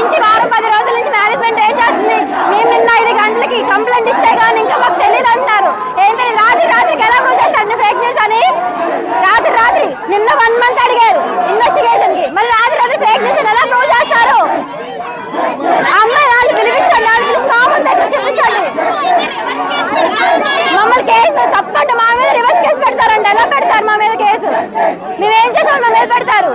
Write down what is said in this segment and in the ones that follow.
నుంచి వారం 10 రోజుల నుంచి మేనేజ్మెంట్ ఏం చేస్తుంది? మేము నిన్న 5 గంటలకి కంప్లైంట్ ఇస్తే కానీ ఇంకా మాకు తెలియదు అంటున్నారు. ఏం తెలియదు, రాత్రికి ఎలా ప్రూవ్ చేస్తారు ఫేక్ న్యూస్ అని? రాత్రి నిన్న 1 మంత్ అడిగారు ఇన్వెస్టిగేషన్ కి, మళ్ళీ రాత్రి ఫేక్ న్యూస్ ఎలా ప్రూవ్ చేస్తారు? అమ్మాయి వాళ్ళు పిలిపించండి, వాళ్ళు పిలిచి మా ముందు దగ్గర చూపించండి. మమ్మల్ని కేసు తప్పకుండా మా మీద రివర్స్ కేసు పెడతారండి. ఎలా పెడతారు మా మీద కేసు? మేమేం చేసాం మా మీద పెడతారు?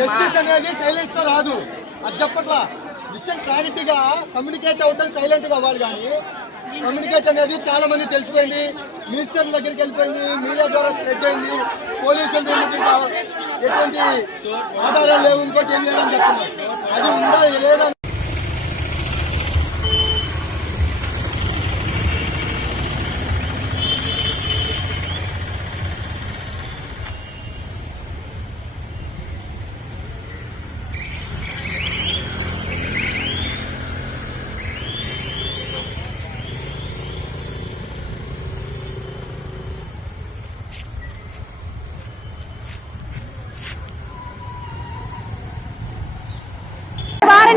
జస్టిస్ అనేది సైలెన్స్ తో రాదు. అది చెప్పట్లా విషయం క్లారిటీగా కమ్యూనికేట్ అవుతాం, సైలెంట్ గా అవ్వాలి. కానీ కమ్యూనికేట్ అనేది చాలా మంది తెలిసిపోయింది, మినిస్టర్ దగ్గరికి వెళ్ళిపోయింది, మీడియా ద్వారా స్ప్రెడ్ అయింది. పోలీసులు ఎటువంటి ఆధారాలు లేవు, ఇంకోటి ఏం లేదని చెప్తున్నారు. అది ఉందా లేదా?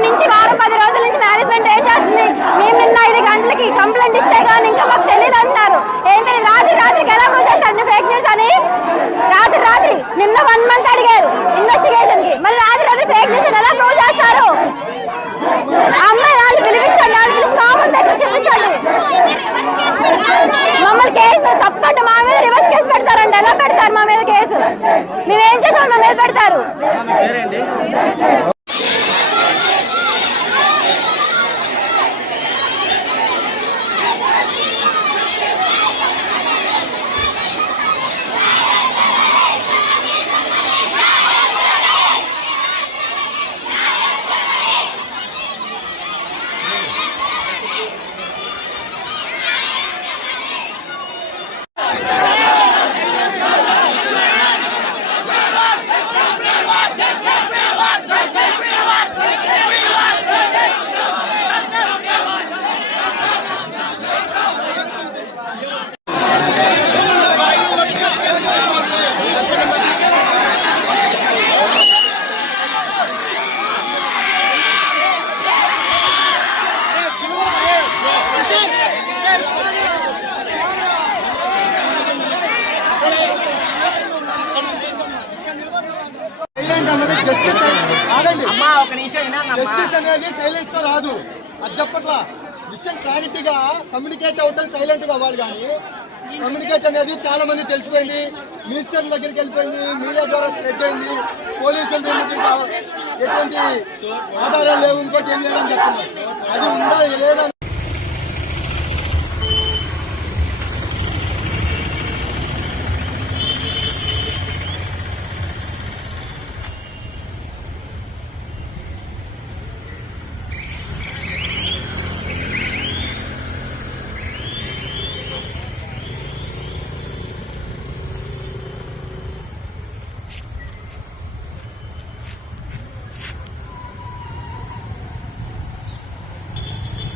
నుంచి వారం 10 రోజుల నుంచి మేనేజ్మెంట్ ఏం చేస్తుంది? మేము నిన్న 5 గంటలకి కంప్లైంట్ ఇస్తే కానీ ఇంకా మాకు తెలియదు అంటున్నారు. ఏం తెలియదు, రాత్రికి ఎలా ప్రూవ్ చేస్తారు ఫేక్ న్యూస్ అని? రాత్రి నిన్న 1 మంత్ అడిగారు ఇన్వెస్టిగేషన్ కి, మళ్ళీ రాత్రి ఫేక్ న్యూస్ ఎలా ప్రూవ్ చేస్తారు? అమ్మాయి వాళ్ళు పిలిపించండి, వాళ్ళు పిలిచి మా ముందు దగ్గర చూపించండి. మమ్మల్ని కేసు తప్పకుండా మా మీద రివర్స్ కేసు పెడతారండి. ఎలా పెడతారు మా మీద కేసు? మేమేం చేసాం మా మీద పెడతారు? జస్టిస్ అనేది సైలెన్స్ తో రాదు. అది చెప్పట్లా విషయం క్లారిటీగా కమ్యూనికేట్ అవుతాం, సైలెంట్ గా అవ్వాలి. కానీ కమ్యూనికేట్ అనేది చాలా మంది తెలిసిపోయింది, మినిస్టర్ దగ్గరికి వెళ్ళిపోయింది, మీడియా ద్వారా స్ప్రెడ్ అయింది. పోలీసులు ఎటువంటి ఆధారాలు లేవు, ఇంకోటి ఏం లేదని చెప్తున్నారు. అది ఉందా లేదా?